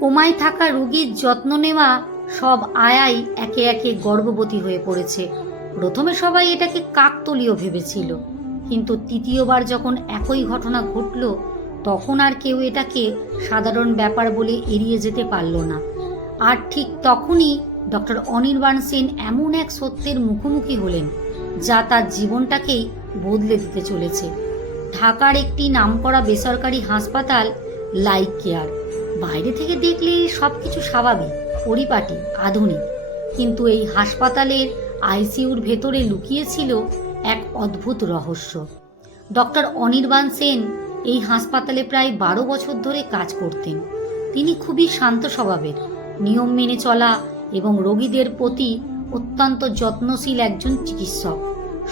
কোমায় থাকা রোগীর যত্ন নেওয়া সব আয়াই একে একে গর্ভবতী হয়ে পড়েছে। প্রথমে সবাই এটাকে কাকতালীয় ভেবেছিল, কিন্তু তৃতীয়বার যখন একই ঘটনা ঘটল তখন আর কেউ এটাকে সাধারণ ব্যাপার বলে এড়িয়ে যেতে পারল না। আর ঠিক তখনই ডক্টর অনির্বাণ সেন এমন এক সত্যের মুখোমুখি হলেন যা তার জীবনটাকেই বদলে দিতে চলেছে। ঢাকার একটি নামকরা বেসরকারি হাসপাতাল লাইক কেয়ার। বাইরে থেকে দেখলে সব কিছু স্বাভাবিক, পরিপাটি, আধুনিক, কিন্তু এই হাসপাতালের আইসিইউর ভেতরে লুকিয়ে ছিল এক অদ্ভুত রহস্য। ডক্টর অনির্বাণ সেন এই হাসপাতালে প্রায় 12 বছর ধরে কাজ করতেন। তিনি খুবই শান্ত স্বভাবের, নিয়ম মেনে চলা এবং রোগীদের প্রতি অত্যন্ত যত্নশীল একজন চিকিৎসক।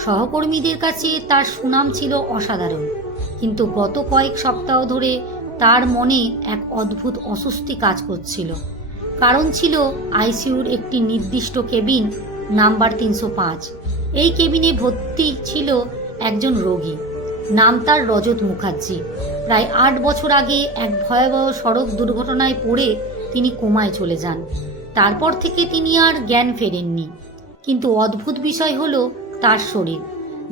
সহকর্মীদের কাছে তার সুনাম ছিল অসাধারণ, কিন্তু গত কয়েক সপ্তাহ ধরে তার মনে এক অদ্ভুত অস্বস্তি কাজ করছিল। কারণ ছিল আইসিইউর একটি নির্দিষ্ট কেবিন, নাম্বার 305। এই কেবিনে ভর্তি ছিল একজন রোগী, নাম তার রজত মুখার্জি। প্রায় 8 বছর আগে এক ভয়াবহ সড়ক দুর্ঘটনায় পড়ে তিনি কোমায় চলে যান। তারপর থেকে তিনি আর জ্ঞান ফেরেননি। কিন্তু অদ্ভুত বিষয় হলো তার শরীর।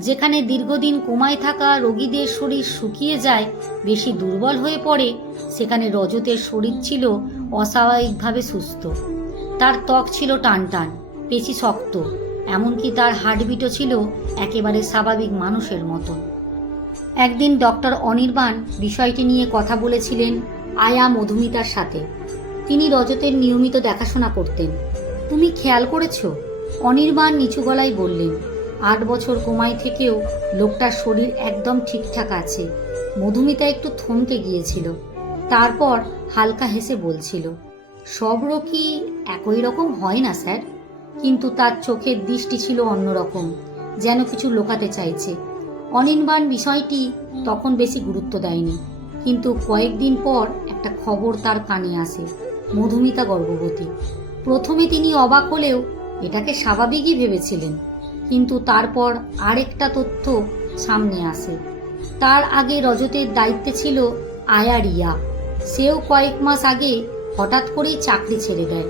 যেখানে দীর্ঘদিন কোমায় থাকা রোগীদের শরীর শুকিয়ে যায়, বেশি দুর্বল হয়ে পড়ে, সেখানে রজতের শরীর ছিল অস্বাভাবিকভাবে সুস্থ। তার ত্বক ছিল টানটান, পেশি শক্ত, এমনকি তার হার্টবিটও ছিল একেবারে স্বাভাবিক মানুষের মতন। একদিন ডক্টর অনির্বাণ বিষয়টি নিয়ে কথা বলেছিলেন আয়া মধুমিতার সাথে। তিনি রজতের নিয়মিত দেখাশোনা করতেন। তুমি খেয়াল করেছ? অনির্বাণ নিচু গলায় বললেন। 8 বছর কোমায় থেকেও লোকটার শরীর একদম ঠিকঠাক আছে। মধুমিতা একটু থমকে গিয়েছিল, তারপর হালকা হেসে বলছিল, সব রোগী একই রকম হয় না স্যার। কিন্তু তার চোখের দৃষ্টি ছিল অন্যরকম, যেন কিছু লুকাতে চাইছে। অনির্বাণ বিষয়টি তখন বেশি গুরুত্ব দেয়নি, কিন্তু কয়েকদিন পর একটা খবর তার কানে আসে, মধুমিতা গর্ভবতী। প্রথমে তিনি অবাক হলেও এটাকে স্বাভাবিকই ভেবেছিলেন, কিন্তু তারপর আরেকটা তথ্য সামনে আসে। তার আগে রজতের দায়িত্বে ছিল আয়া রিয়া। সেও কয়েক মাস আগে হঠাৎ করেই চাকরি ছেড়ে দেয়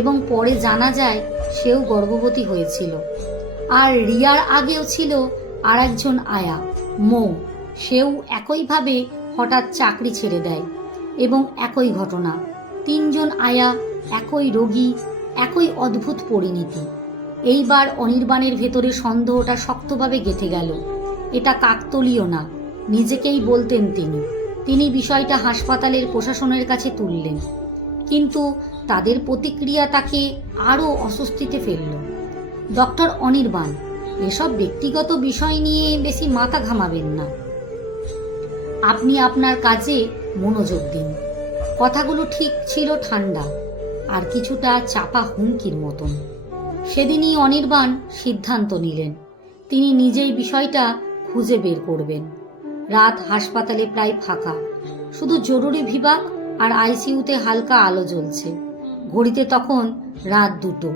এবং পরে জানা যায় সেও গর্ভবতী হয়েছিল। আর রিয়ার আগেও ছিল আর একজন আয়া, মৌ। সেও একইভাবে হঠাৎ চাকরি ছেড়ে দেয় এবং একই ঘটনা। 3 জন আয়া, একই রোগী, একই অদ্ভুত পরিণতি। এইবার অনির্বাণের ভেতরে সন্দেহটা শক্তভাবে গেঁথে গেল। এটা কাকতালীয় না, নিজেকেই বলতেন তিনি। তিনি বিষয়টা হাসপাতালের প্রশাসনের কাছে তুললেন, কিন্তু তাদের প্রতিক্রিয়া তাকে আরও অস্বস্তিতে ফেলল। ডক্টর অনির্বাণ, এসব ব্যক্তিগত বিষয় নিয়ে বেশি মাথা ঘামাবেন না। আপনি আপনার কাজে মনোযোগ দিন। কথাগুলো ঠিক ছিল ঠান্ডা আর কিছুটা চাপা হুমকির মতন। সেদিনই অনির্বাণ সিদ্ধান্ত নিলেন তিনি নিজেই বিষয়টা খুঁজে বের করবেন। রাত হাসপাতালে প্রায় ফাঁকা, শুধু জরুরি বিভাগ আর আইসিইউতে হালকা আলো জ্বলছে। ঘড়িতে তখন রাত 2টো।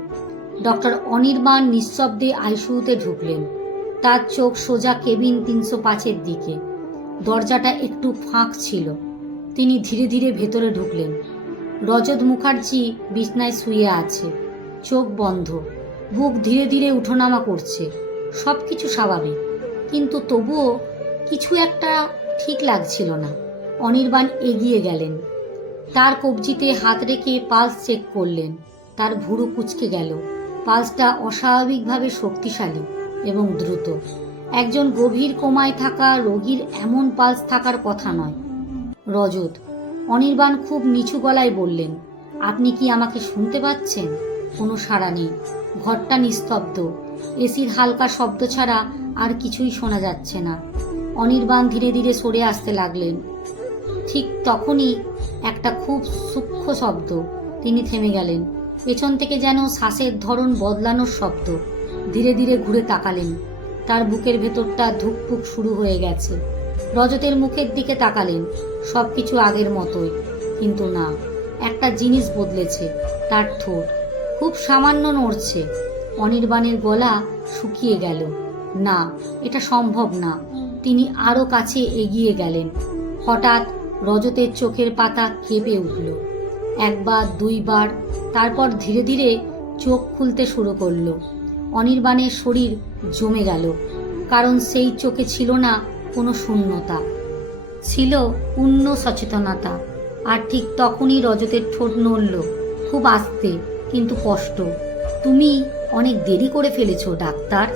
ডক্টর অনির্বাণ নিঃশব্দে আইসিইউতে ঢুকলেন। তার চোখ সোজা কেবিন 305-এর দিকে। দরজাটা একটু ফাঁক ছিল। তিনি ধীরে ধীরে ভেতরে ঢুকলেন। রজত মুখার্জি বিছনায় শুয়ে আছে, চোখ বন্ধ, বুক ধীরে ধীরে উঠোনামা করছে। সব কিছু স্বাভাবিক, কিন্তু তবুও কিছু একটা ঠিক লাগছিল না। অনির্বাণ এগিয়ে গেলেন, তার কবজিতে হাত রেখে পালস চেক করলেন। তার ভুরু কুঁচকে গেল। পালসটা অস্বাভাবিকভাবে শক্তিশালী এবং দ্রুত। একজন গভীর কোমায় থাকা রোগীর এমন পালস থাকার কথা নয়। রজত, অনির্বাণ খুব নিচু গলায় বললেন, আপনি কি আমাকে শুনতে পাচ্ছেন? কোনো সাড়া নেই। ঘরটা নিস্তব্ধ, এসির হালকা শব্দ ছাড়া আর কিছুই শোনা যাচ্ছে না। অনির্বাণ ধীরে ধীরে সরে আসতে লাগলেন। ঠিক তখনই একটা খুব সূক্ষ্ম শব্দ। তিনি থেমে গেলেন। পেছন থেকে যেন শ্বাসের ধরন বদলানোর শব্দ। ধীরে ধীরে ঘুরে তাকালেন। তার বুকের ভেতরটা ধুকপুক শুরু হয়ে গেছে। রজতের মুখের দিকে তাকালেন। সব কিছু আগের মতোই, কিন্তু না, একটা জিনিস বদলেছে। তার ঠোঁট খুব সামান্য নড়ছে। অনির্বাণের গলা শুকিয়ে গেল। না, এটা সম্ভব না। তিনি আরও কাছে এগিয়ে গেলেন। হঠাৎ রজতের চোখের পাতা কেঁপে উঠল। একবার, দুইবার, তারপর ধীরে ধীরে চোখ খুলতে শুরু করলো। অনির্বাণের শরীর জমে গেল, কারণ সেই চোখে ছিল না কোনো শূন্যতা, ছিল পূর্ণ সচেতনতা। আর ঠিক তখনই রজতের ঠোঁট নড়ল, খুব আস্তে কিন্তু স্পষ্ট। তুমি অনেক দেরি করে ফেলেছো ডাক্তার।